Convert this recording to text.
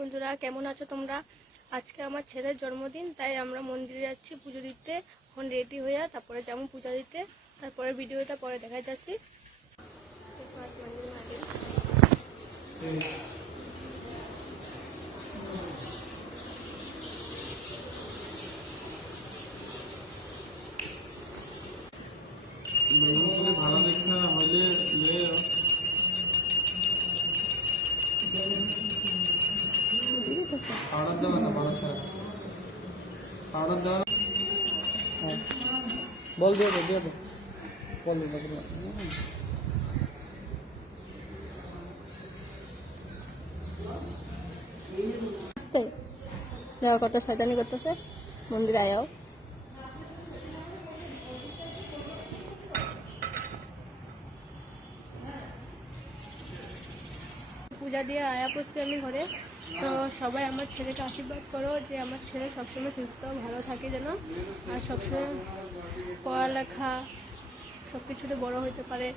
বন্ধুরা, কেমন আছো তোমরা? আজকে আমার ছেলের জন্মদিন, তাই আমরা মন্দিরে যাচ্ছি পুজো দিতে। এখন রেডি হয়ে তারপরে যাবো পূজা দিতে। তারপরে ভিডিওটা পরে দেখাইতেছি। ভালো দেখা হলে পাউডার দেওয়া না, পাউডার ছাড়া পাউডার দেওয়া। হ্যাঁ বল দিয়ে দে, দিয়ে দে, বল দেখো কত শয়তানি করতেছে। মন্দিরে আয়াও। পূজা দিয়ে আয়া পড়ছি আমি ঘরে। তো সবাই আমার ছেলেকে আশীর্বাদ করো যে আমার ছেলে সবসময় সুস্থ ভালো থাকে যেন, আর সবসময় পড়ালেখা সব কিছুতে বড় হইতে পারে।